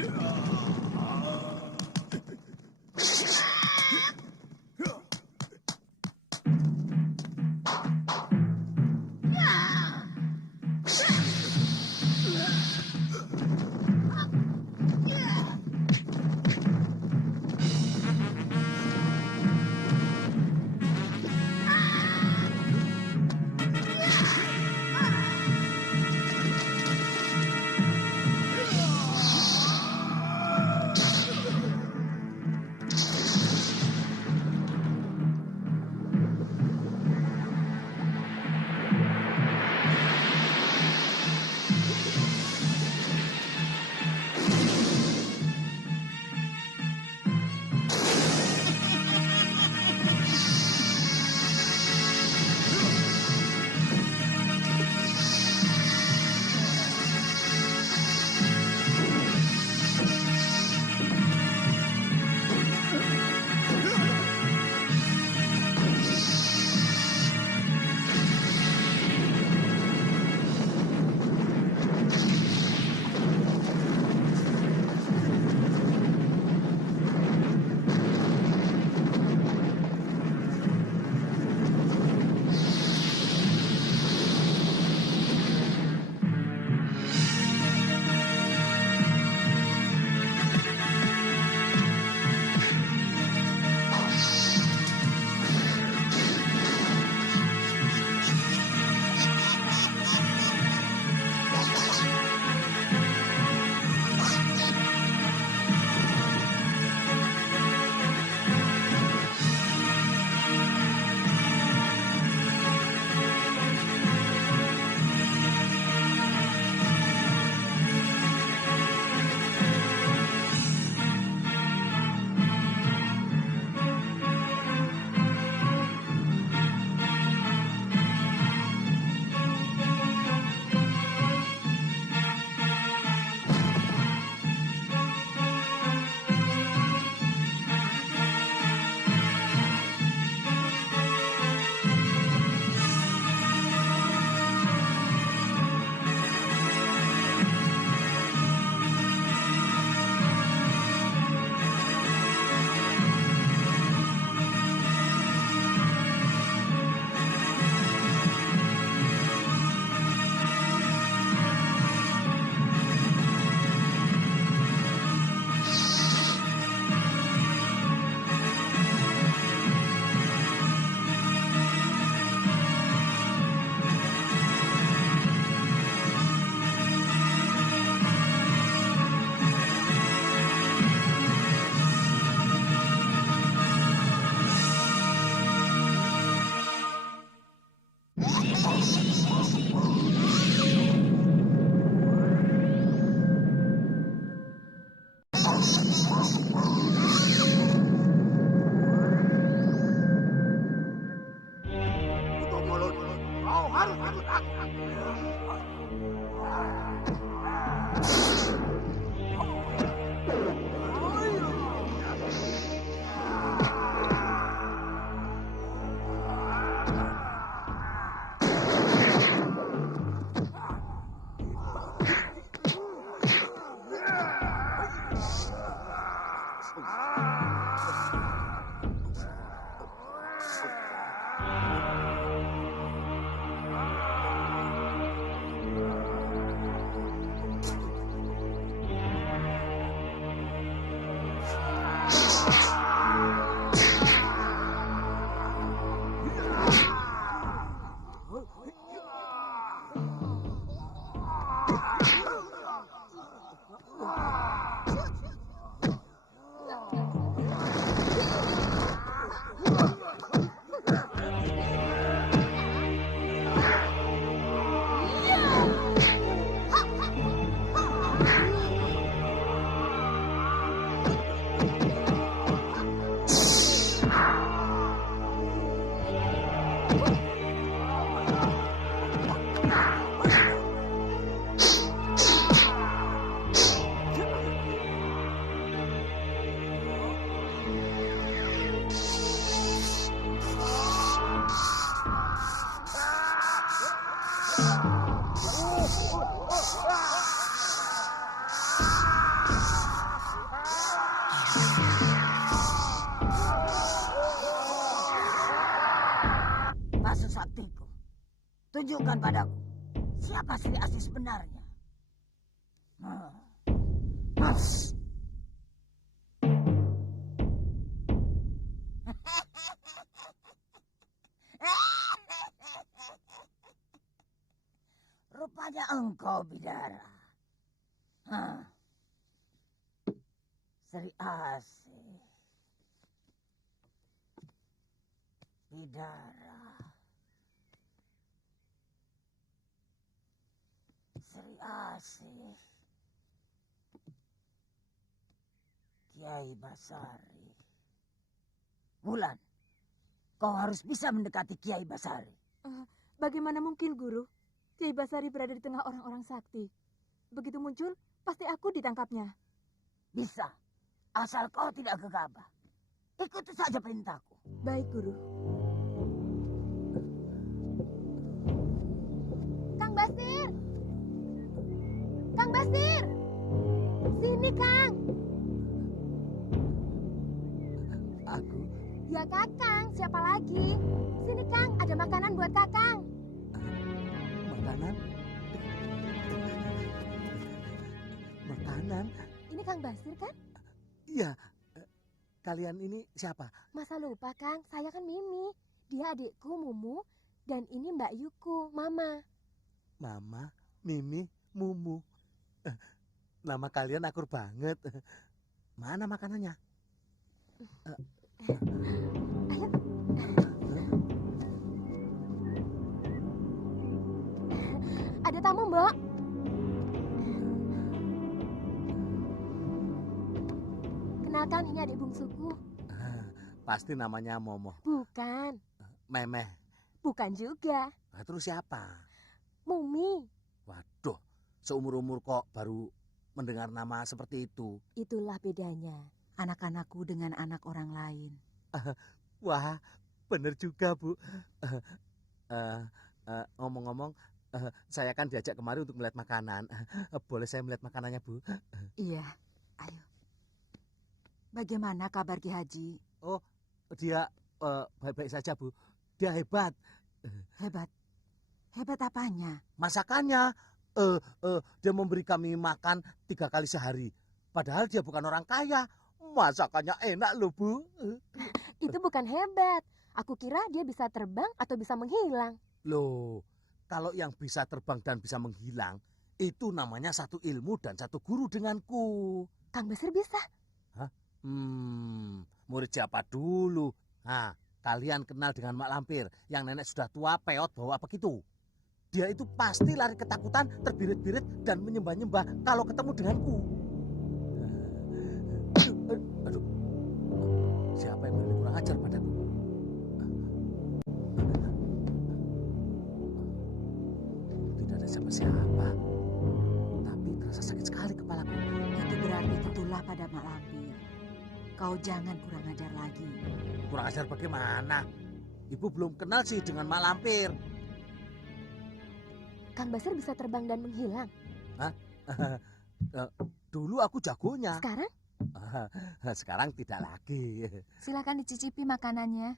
Tutup mulut. Kau harus ikut aku. tunjukkan padaku siapa Sri Asih sebenarnya. Mas. Rupanya engkau Bidara. Sri Asih. Bidara. Sri Asih. Kiai Basari. Wulan, kau harus bisa mendekati Kiai Basari. Bagaimana mungkin, Guru? Kiai Basari berada di tengah orang-orang sakti. Begitu muncul, pasti aku ditangkapnya. Bisa, asal kau tidak gegabah. Ikuti saja perintahku. Baik, Guru. Kang Basir! Kang Basir! Sini, Kang! Aku? Ya, Kakang. Siapa lagi? Sini, Kang. Ada makanan buat Kakang. Makanan? Makanan? Ini Kang Basir, kan? Iya. Kalian ini siapa? Masa lupa, Kang? Saya kan Mimi. Dia adikku, Mumu. Dan ini Mbak Yuku, Mama. Mama, Mimi, Mumu. Nama kalian akur banget. Mana makanannya? Ada tamu, Mbok. Kenalkan, ini adik bungsuku. Pasti namanya Momo. Bukan. Memeh. Bukan juga. Nah, terus siapa? Mumi. Waduh, seumur-umur kok baru mendengar nama seperti itu. Itulah bedanya. Anak-anakku dengan anak orang lain. Wah, bener juga, Bu. Ngomong-ngomong, saya kan diajak kemari untuk melihat makanan. Boleh saya melihat makanannya, Bu? Iya, ayo. Bagaimana kabar Ki Haji? Oh, dia baik-baik saja, Bu. Dia hebat. Hebat. Hebat apanya? Masakannya, dia memberi kami makan 3 kali sehari. Padahal dia bukan orang kaya. Masakannya enak loh, Bu. Itu bukan hebat. Aku kira dia bisa terbang atau bisa menghilang. Loh, kalau yang bisa terbang dan bisa menghilang, itu namanya satu ilmu dan satu guru denganku. Kang Basir bisa? Murid siapa dulu? Nah, kalian kenal dengan Mak Lampir yang nenek sudah tua, peot, bawa begitu. Dia itu pasti lari ketakutan, terbirit-birit dan menyembah-nyembah kalau ketemu denganku. Aduh, siapa yang berani kurang ajar padaku? Tidak ada siapa-siapa. Tapi terasa sakit sekali kepalaku. Itu berarti ketulah pada Mak Lampir. Kau jangan kurang ajar lagi. Kurang ajar bagaimana? Ibu belum kenal sih dengan Mak Lampir. Kang Basir bisa terbang dan menghilang. Dulu aku jagonya. Sekarang? Sekarang tidak lagi. Silakan dicicipi makanannya.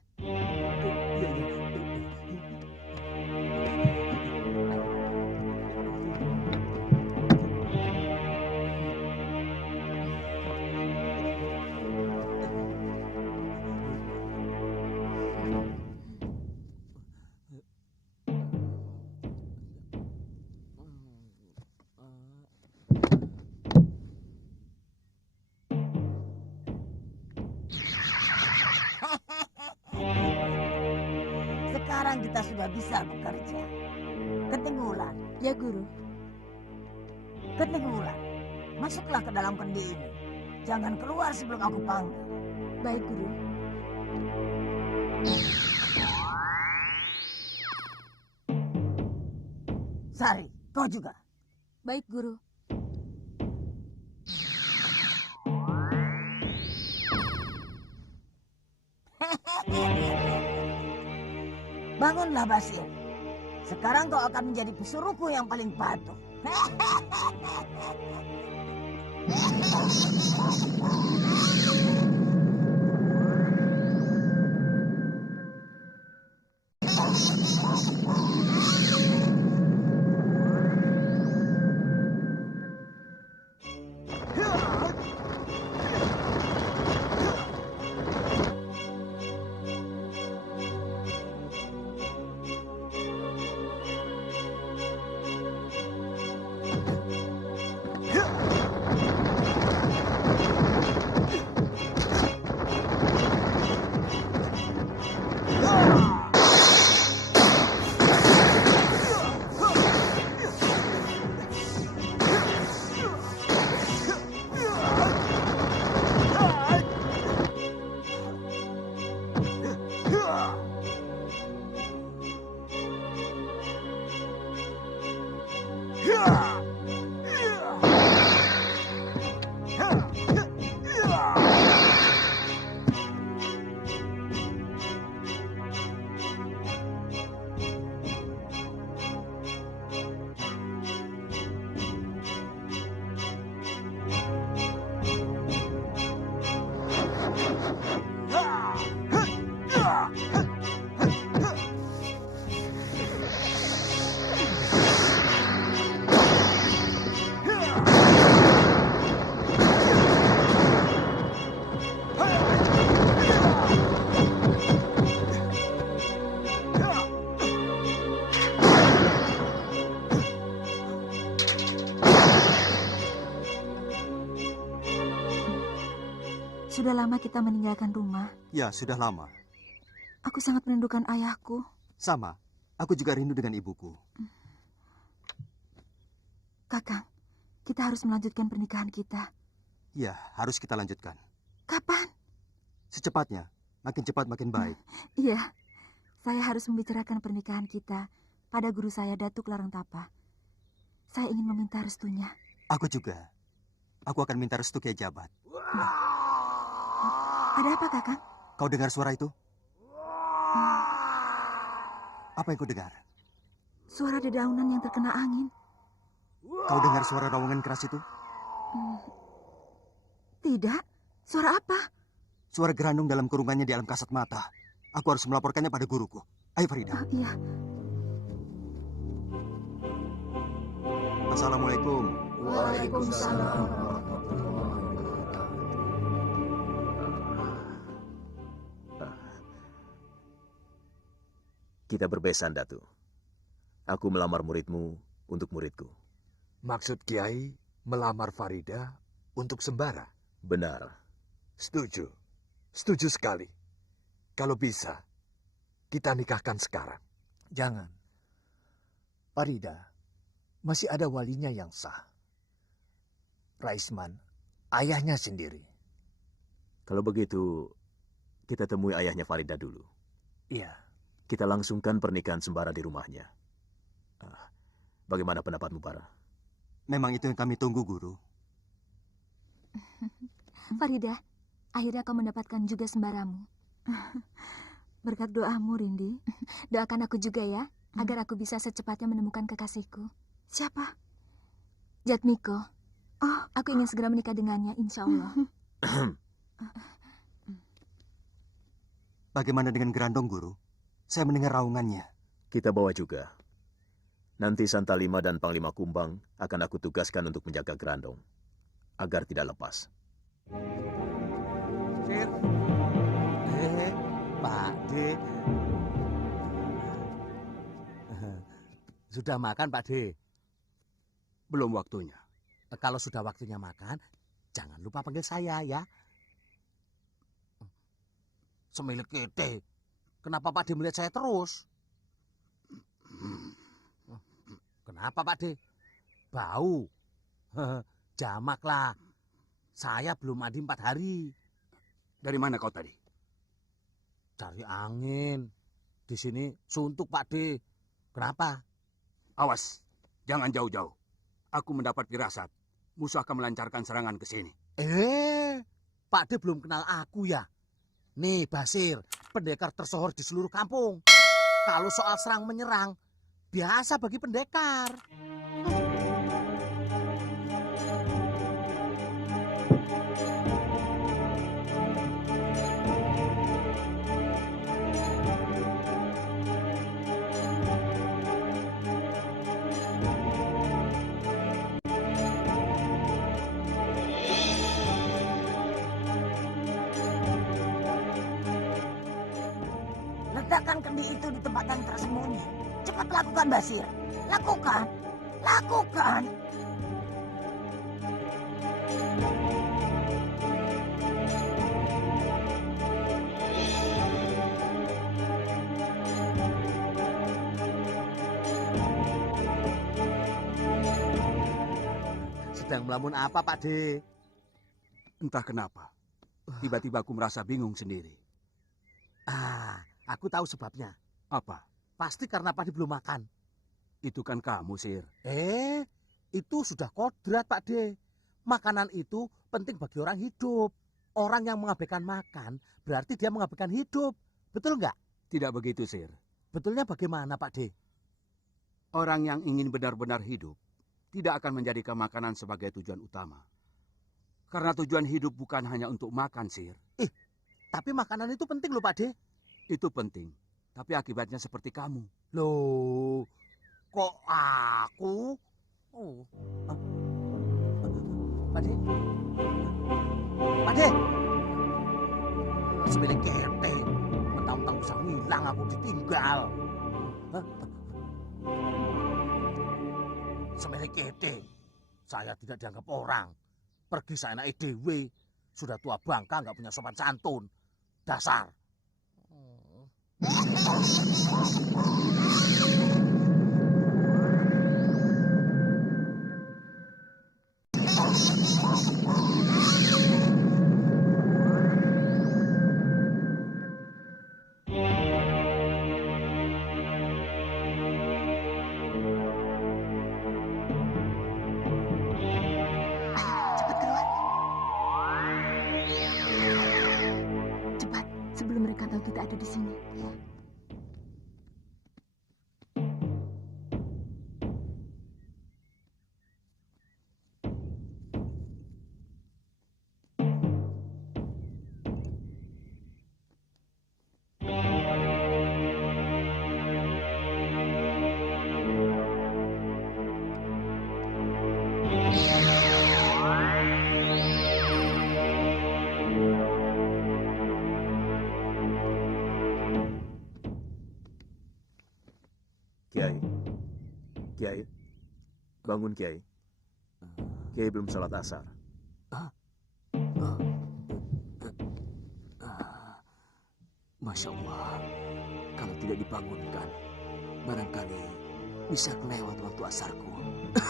Sekarang kita sudah bisa bekerja. Kenting Wulan. Ya, Guru. Kenting Wulan. Masuklah ke dalam kendi ini. Jangan keluar sebelum aku panggil. Baik, Guru. Sari, kau juga. Baik, Guru. Bangunlah Basir. Sekarang kau akan menjadi pesuruhku yang paling patuh. Sudah lama kita meninggalkan rumah. Ya, sudah lama. Aku sangat merindukan ayahku. Sama, aku juga rindu dengan ibuku. Kakang, kita harus melanjutkan pernikahan kita. Ya, harus kita lanjutkan. Kapan? Secepatnya, makin cepat makin baik. Iya, saya harus membicarakan pernikahan kita pada guru saya, Datuk Larangtapa. Saya ingin meminta restunya. Aku juga. Aku akan minta restu Kiai Jabat. Ada apa, Kakang? Kau dengar suara itu? Apa yang kau dengar? Suara dedaunan yang terkena angin. Kau dengar suara rawangan keras itu? Tidak. Suara apa? Suara gerandung dalam kurungannya di alam kasat mata. Aku harus melaporkannya pada guruku. Ayo Farida. Iya. Assalamualaikum. Waalaikumsalam. Kita berbesan, Datu. Aku melamar muridmu untuk muridku. Maksud Kiai melamar Farida untuk Sembara? Benar. Setuju. Setuju sekali. Kalau bisa, kita nikahkan sekarang. Jangan. Farida, masih ada walinya yang sah. Raisman, ayahnya sendiri. Kalau begitu, kita temui ayahnya Farida dulu. Iya. Kita langsungkan pernikahan Sembara di rumahnya. Bagaimana pendapatmu, Para? Memang itu yang kami tunggu, Guru. Farida, akhirnya kau mendapatkan juga sembaramu. Berkat doamu, Rindi. Doakan aku juga ya, agar aku bisa secepatnya menemukan kekasihku. Siapa? Jatmiko. Oh, aku ingin segera menikah dengannya, insya Allah. Bagaimana dengan Gerandong, Guru? Saya mendengar raungannya. Kita bawa juga. Nanti Santalima dan Panglima Kumbang akan aku tugaskan untuk menjaga Gerandong, agar tidak lepas. Sir. Pak De. Sudah makan, Pak De? Belum waktunya. Kalau sudah waktunya makan, jangan lupa panggil saya ya. Semilik kete. Kenapa Pak De melihat saya terus? Kenapa Pak De? Bau. Jamak lah. Saya belum mandi 4 hari. Dari mana kau tadi? Cari angin. Di sini suntuk Pak De. Kenapa? Awas, jangan jauh-jauh. Aku mendapat firasat. Musuh akan melancarkan serangan ke sini. Pak De belum kenal aku ya? Nih Basir, pendekar tersohor di seluruh kampung. Kalau soal serang menyerang, biasa bagi pendekar. Letakkan kendi itu di tempat yang tersembunyi. Cepat lakukan, Basir. Lakukan. Lakukan. Sedang melamun apa Pak De? Entah kenapa. Tiba-tiba aku merasa bingung sendiri. Aku tahu sebabnya. Apa? Pasti karena Pak De belum makan. Itu kan kamu, Sir. Itu sudah kodrat Pak De. Makanan itu penting bagi orang hidup. Orang yang mengabaikan makan berarti dia mengabaikan hidup. Betul nggak? Tidak begitu, Sir. Betulnya bagaimana Pak De? Orang yang ingin benar-benar hidup tidak akan menjadikan makanan sebagai tujuan utama. Karena tujuan hidup bukan hanya untuk makan, Sir. Tapi makanan itu penting loh Pak De. Itu penting. Tapi akibatnya seperti kamu. Loh, kok aku? Pak De? Pak De? Semilik kete. Mentang-mentang bisa ngilang aku ditinggal. Semilik kete. Saya tidak dianggap orang. Pergi saya naik dewe. Sudah tua bangka nggak punya sopan santun. Dasar. Cepat keluar. Cepat, sebelum mereka tahu kita ada di sini. Kiai. Kiai. Bangun, Kiai. Kiai belum sholat asar. Masya Allah, kalau tidak dibangunkan, barangkali bisa kelewat waktu asarku. Terima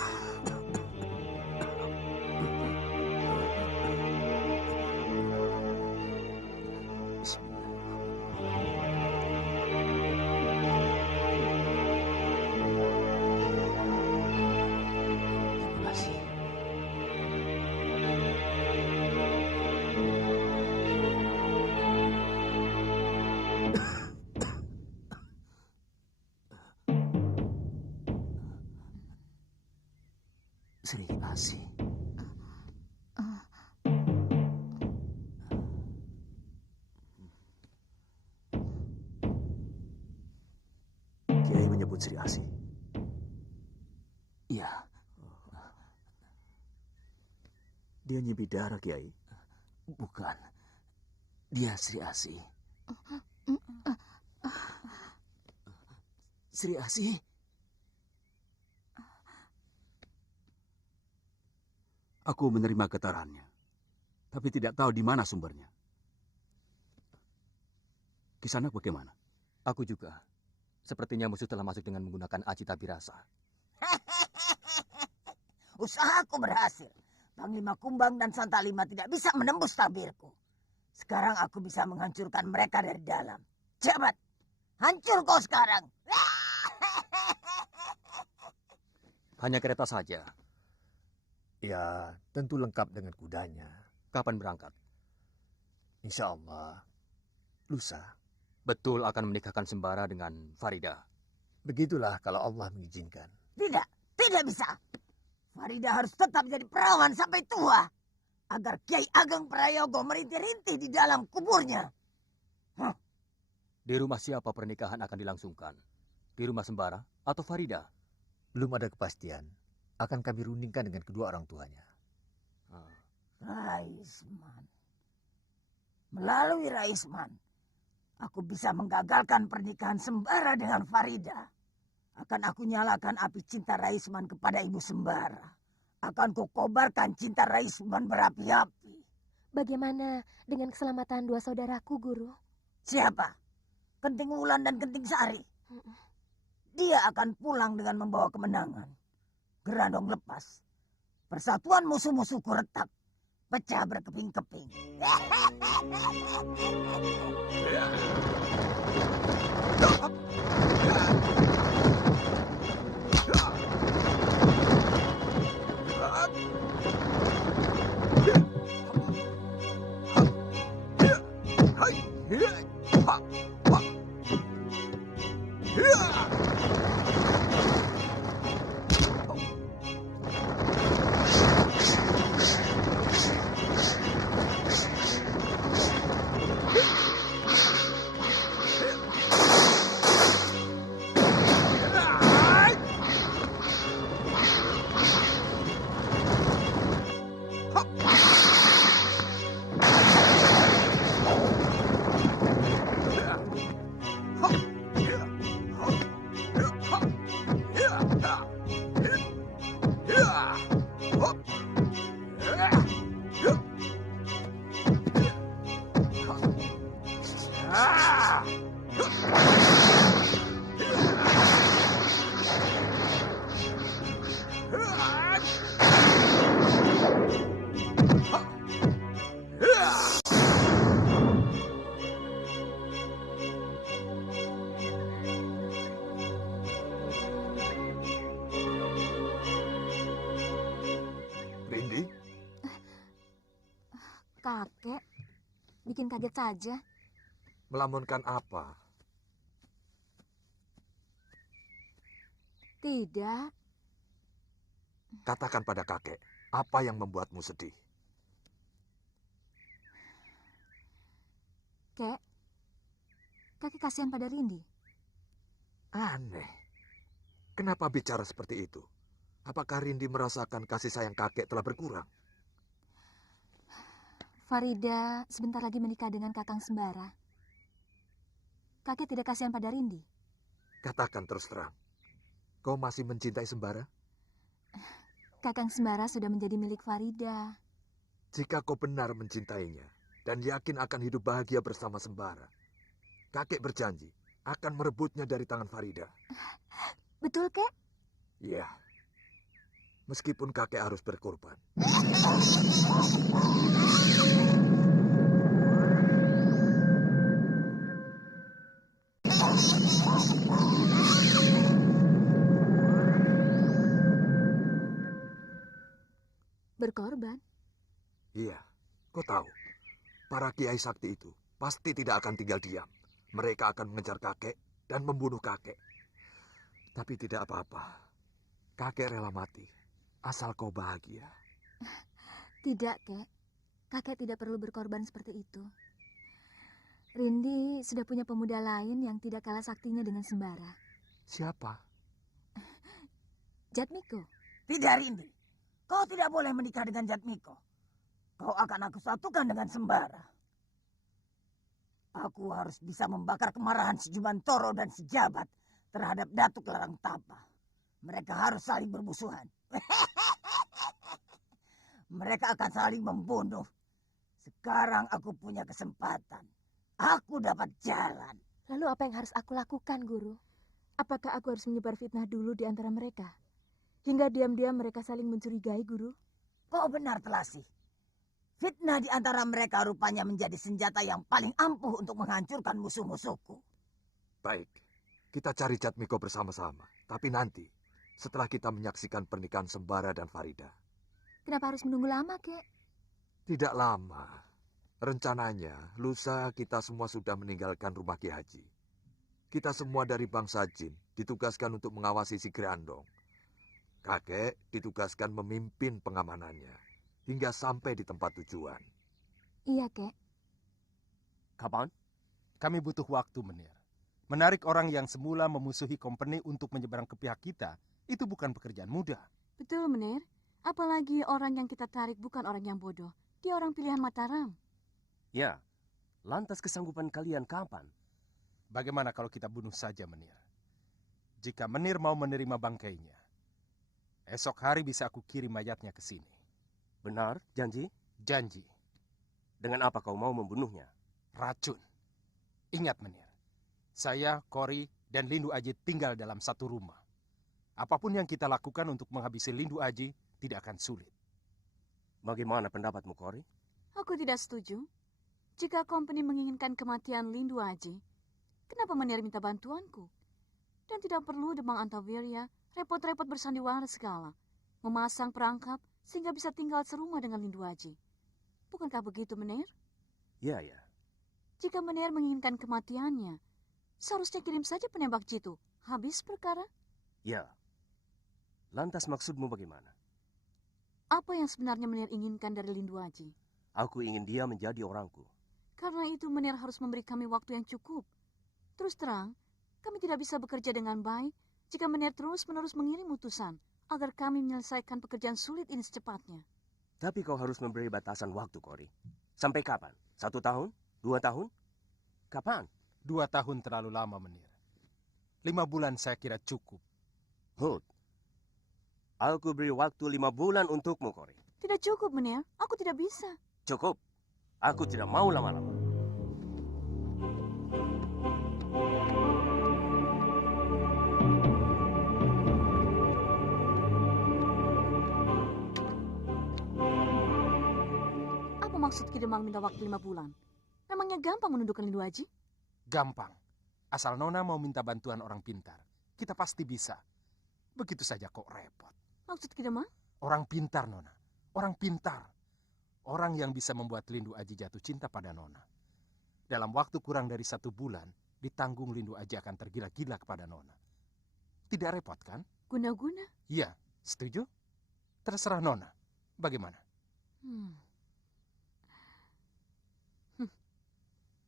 kasih. Sri Asih. Kiai menyebut Sri Asih. Iya, Dia nyimpi darah, Kiai. bukan. Dia Sri Asih. Sri Asih. Aku menerima getarannya, tapi tidak tahu di mana sumbernya. Kisanak bagaimana? Aku juga. Sepertinya musuh telah masuk dengan menggunakan aji tabirasa. Usahaku berhasil. Panglima Kumbang dan Santalima tidak bisa menembus tabirku. Sekarang aku bisa menghancurkan mereka dari dalam. Cepat, hancur kau sekarang. Hanya kereta saja. Ya, tentu lengkap dengan kudanya. Kapan berangkat? Insya Allah, lusa. Betul akan menikahkan Sembara dengan Farida. Begitulah kalau Allah mengizinkan. Tidak, tidak bisa. Farida harus tetap jadi perawan sampai tua. Agar Kiai Ageng Prayogo merintih-rintih di dalam kuburnya. Di rumah siapa pernikahan akan dilangsungkan? Di rumah Sembara atau Farida? Belum ada kepastian. Akan kami rundingkan dengan kedua orang tuanya. Raisman. Melalui Raisman, aku bisa menggagalkan pernikahan Sembara dengan Farida. Akan aku nyalakan api cinta Raisman kepada Ibu Sembara. Akan kukobarkan cinta Raisman berapi-api. Bagaimana dengan keselamatan dua saudaraku, Guru? Siapa? Kenting Wulan dan Kenting Sari. Dia akan pulang dengan membawa kemenangan. Gerandong lepas. Persatuan musuh-musuhku retak. Pecah berkeping-keping. Rindi, Kakek, bikin kaget saja. melamunkan apa? Tidak, Katakan pada kakek, apa yang membuatmu sedih? Kek. Kakek kasihan pada Rindi. Aneh. Kenapa bicara seperti itu? Apakah Rindi merasakan kasih sayang kakek telah berkurang? Farida sebentar lagi menikah dengan Kakang Sembara. Kakek tidak kasihan pada Rindi. Katakan terus terang. Kau masih mencintai Sembara? Kakang Sembara sudah menjadi milik Farida. Jika kau benar mencintainya dan yakin akan hidup bahagia bersama Sembara, kakek berjanji akan merebutnya dari tangan Farida. Betul, Kek? Iya. Meskipun kakek harus berkorban. Berkorban? Iya, kau tahu. Para kiai sakti itu pasti tidak akan tinggal diam. Mereka akan mengejar kakek dan membunuh kakek. Tapi tidak apa-apa. Kakek rela mati, asal kau bahagia. Tidak, Kek. Kakek tidak perlu berkorban seperti itu. Rindi sudah punya pemuda lain yang tidak kalah saktinya dengan Sembara. Siapa? Jatmiko. Tidak, Rindi. Kau tidak boleh menikah dengan Jatmiko. Kau akan aku satukan dengan Sembara. Aku harus bisa membakar kemarahan si Jumantoro dan si Jabat terhadap Datuk Larang Tapa. Mereka harus saling bermusuhan. Mereka akan saling membunuh. Sekarang aku punya kesempatan. Aku dapat jalan. Lalu apa yang harus aku lakukan, Guru? Apakah aku harus menyebar fitnah dulu di antara mereka? Hingga diam-diam mereka saling mencurigai, Guru? Kau benar, Telasi. Fitnah di antara mereka rupanya menjadi senjata yang paling ampuh untuk menghancurkan musuh-musuhku. Baik, kita cari Jatmiko bersama-sama. Tapi nanti, setelah kita menyaksikan pernikahan Sembara dan Farida. Kenapa harus menunggu lama, Kek? Tidak lama. Rencananya, lusa kita semua sudah meninggalkan rumah Ki Haji. Kita semua dari bangsa Jin ditugaskan untuk mengawasi si Grandong. Kakek ditugaskan memimpin pengamanannya hingga sampai di tempat tujuan. Iya, Kek. Kapan? Kami butuh waktu, Menir. Menarik orang yang semula memusuhi kompeni untuk menyeberang ke pihak kita, itu bukan pekerjaan mudah. Betul, Menir. Apalagi orang yang kita tarik bukan orang yang bodoh. Dia orang pilihan Mataram. Ya, lantas kesanggupan kalian kapan? Bagaimana kalau kita bunuh saja Menir? Jika Menir mau menerima bangkainya, esok hari bisa aku kirim mayatnya ke sini. Benar, janji? Janji. Dengan apa kau mau membunuhnya? Racun. Ingat Menir, saya, Kori, dan Lindu Aji tinggal dalam satu rumah. Apapun yang kita lakukan untuk menghabisi Lindu Aji tidak akan sulit. Bagaimana pendapatmu, Kori? Aku tidak setuju. Jika company menginginkan kematian Lindu Aji, kenapa Menir minta bantuanku? Dan tidak perlu Demang Antavirya repot-repot bersandiwara segala, memasang perangkap sehingga bisa tinggal serumah dengan Lindu Aji. Bukankah begitu, Menir? Ya, ya. Jika Menir menginginkan kematiannya, seharusnya kirim saja penembak jitu. Habis perkara. Ya. Lantas maksudmu bagaimana? Apa yang sebenarnya Menir inginkan dari Lindu Aji? Aku ingin dia menjadi orangku. Karena itu Menir harus memberi kami waktu yang cukup. Terus terang, kami tidak bisa bekerja dengan baik jika Menir terus-menerus mengirim utusan agar kami menyelesaikan pekerjaan sulit ini secepatnya. Tapi kau harus memberi batasan waktu, Kori. Sampai kapan? 1 tahun? 2 tahun? Kapan? 2 tahun terlalu lama, Menir. 5 bulan saya kira cukup. Hold. Aku beri waktu 5 bulan untukmu, Kori. Tidak cukup, Menir. Aku tidak bisa. Cukup. Aku tidak mau lama-lama. maksud Ki Demang minta waktu 5 bulan? Memangnya gampang menundukkan Lindu Aji? Gampang. Asal Nona mau minta bantuan orang pintar, kita pasti bisa. Begitu saja kok repot. Maksud Ki Demang? Orang pintar, Nona. Orang pintar. Orang yang bisa membuat Lindu Aji jatuh cinta pada Nona. Dalam waktu kurang dari 1 bulan, ditanggung Lindu Aji akan tergila-gila kepada Nona. Tidak repot kan? Guna-guna? Iya, setuju? Terserah Nona. Bagaimana?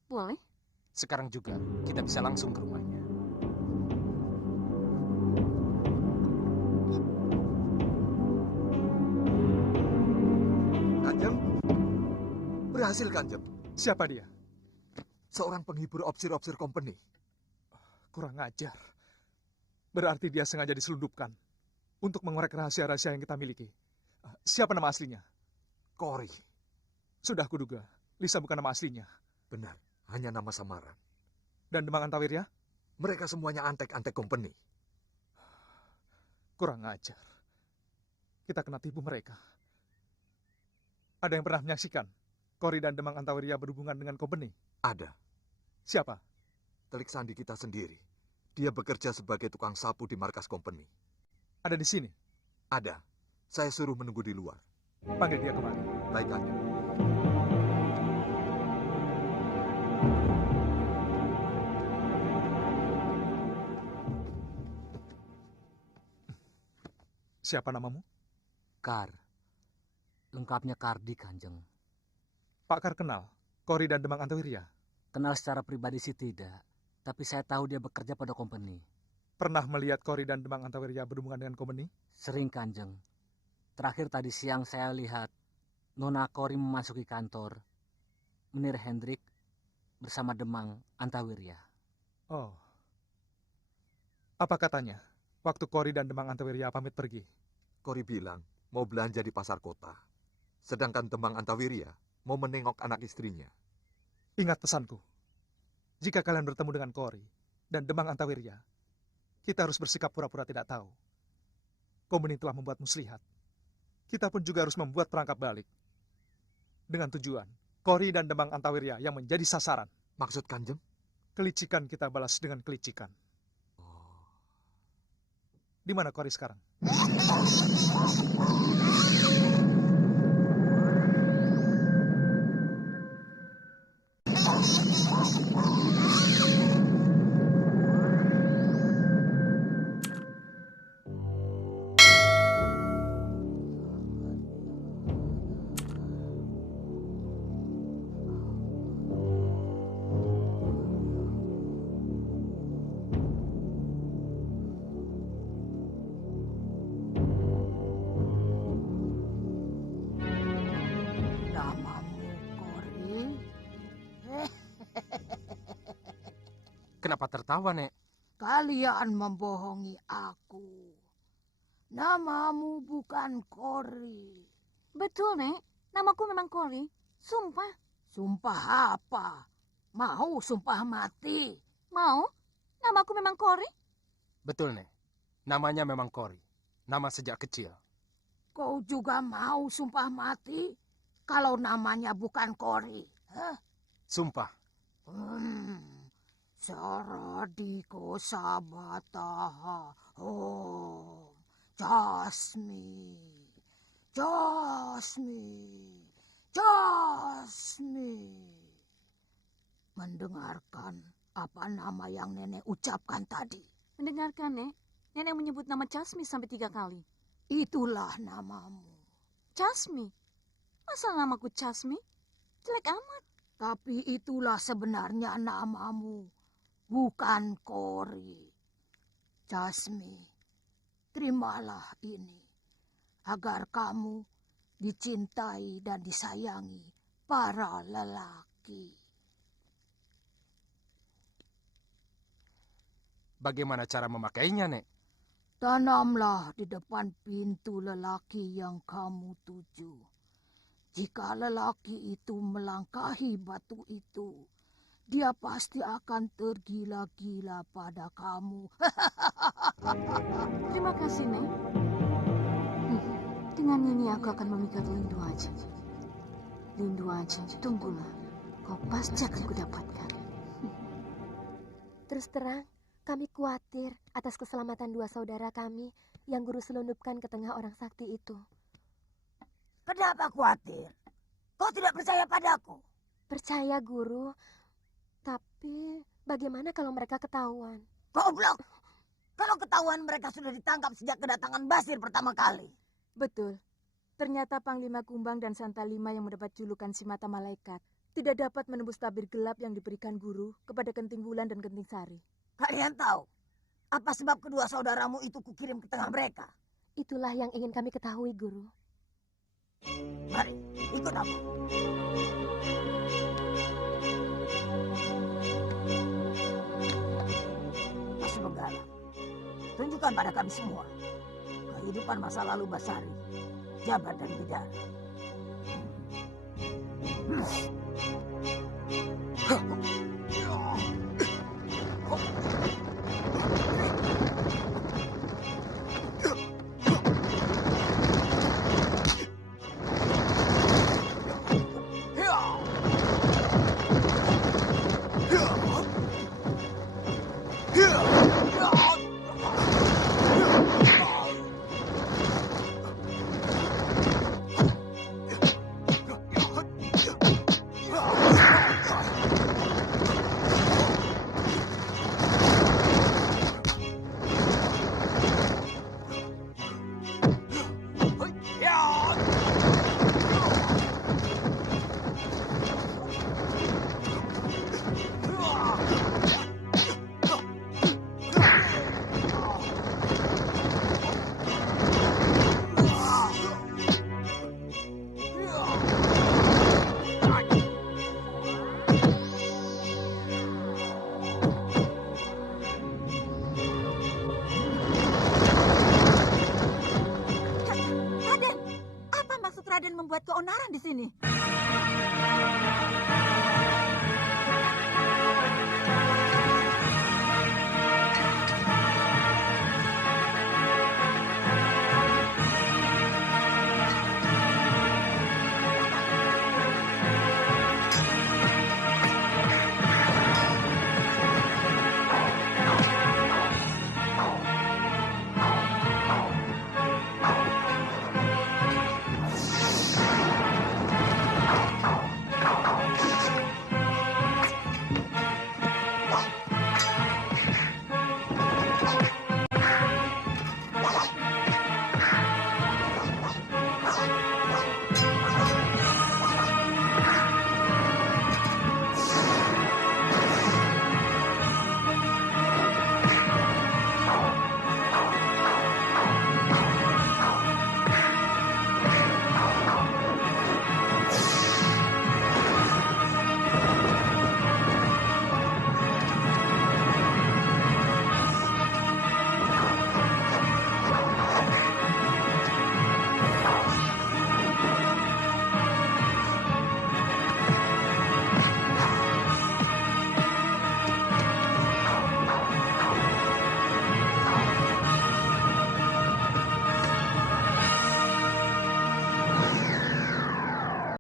Boleh. Sekarang juga kita bisa langsung ke rumahnya. Kanjeng, berhasil Kanjeng. Siapa dia? Seorang penghibur opsir-opsir company. Kurang ajar. Berarti dia sengaja diselundupkan untuk mengorek rahasia-rahasia yang kita miliki. Siapa nama aslinya? Cory. Sudah kuduga, Lisa bukan nama aslinya. Benar, hanya nama samaran. Dan Demang Antawirya? Mereka semuanya antek-antek company. Kurang ajar. Kita kena tipu mereka. Ada yang pernah menyaksikan Cory dan Demang Antawirya berhubungan dengan company? Ada. Siapa? Telik Sandi kita sendiri. Dia bekerja sebagai tukang sapu di markas company. Ada di sini? Ada. Saya suruh menunggu di luar. Panggil dia kemari. Baik, Kanjeng. Siapa namamu? Kar. Lengkapnya Kardi, Kanjeng. Pak Kar kenal Cory dan Demang Antawirya? Kenal secara pribadi sih tidak, tapi saya tahu dia bekerja pada company. Pernah melihat Cory dan Demang Antawirya berhubungan dengan company? Sering, Kanjeng. Terakhir tadi siang saya lihat Nona Cory memasuki kantor Menir Hendrik bersama Demang Antawirya. Oh. Apa katanya waktu Cory dan Demang Antawirya pamit pergi? Cory bilang mau belanja di pasar kota. Sedangkan Demang Antawirya mau menengok anak istrinya. Ingat pesanku. Jika kalian bertemu dengan Cory dan Demang Antawirya, kita harus bersikap pura-pura tidak tahu. Company telah membuat muslihat. Kita pun juga harus membuat perangkap balik. Dengan tujuan, Cory dan Demang Antawirya yang menjadi sasaran. Maksud Kanjeng? Kelicikan kita balas dengan kelicikan. Di mana Cory sekarang? Kenapa tertawa, Nek? Kalian membohongi aku. Namamu bukan Cory. Betul, Nek. Namaku memang Cory. Sumpah. Sumpah apa? Mau sumpah mati? Mau? Namaku memang Cory? Betul, Nek. Namanya memang Cory. Nama sejak kecil. Kau juga mau sumpah mati? Kalau namanya bukan Cory? Hah? Sumpah. Saradiko sabataha. Oh, Jasmi. Mendengarkan apa nama yang nenek ucapkan tadi? Mendengarkan, Nek. Nenek menyebut nama Jasmi sampai 3 kali. Itulah namamu. Jasmi? Masa namaku Jasmi? Jelek amat. Tapi itulah sebenarnya namamu. Bukan Cory. Jasmi, terimalah ini. Agar kamu dicintai dan disayangi para lelaki. Bagaimana cara memakainya, Nek? Tanamlah di depan pintu lelaki yang kamu tuju. Jika lelaki itu melangkahi batu itu, dia pasti akan tergila-gila pada kamu. Terima kasih, Nek. Dengan ini aku akan memikat Lindu Aji. Lindu Aji, tunggulah. Kau pasti akan kudapatkan. Terus terang, kami khawatir atas keselamatan dua saudara kami yang guru selundupkan ke tengah orang sakti itu. Kenapa khawatir? Kau tidak percaya padaku? Percaya, Guru. Tapi bagaimana kalau mereka ketahuan? Goblok! Kalau ketahuan mereka sudah ditangkap sejak kedatangan Basir pertama kali. Betul. Ternyata Panglima Kumbang dan Santalima yang mendapat julukan si mata malaikat tidak dapat menembus tabir gelap yang diberikan guru kepada Kenting Wulan dan Kenting Sari. Kalian tahu apa sebab kedua saudaramu itu kukirim ke tengah mereka? Itulah yang ingin kami ketahui, Guru. Mari, ikut aku. Mas Benggala, tunjukkan pada kami semua kehidupan masa lalu Basari, Jabat dan Bidara.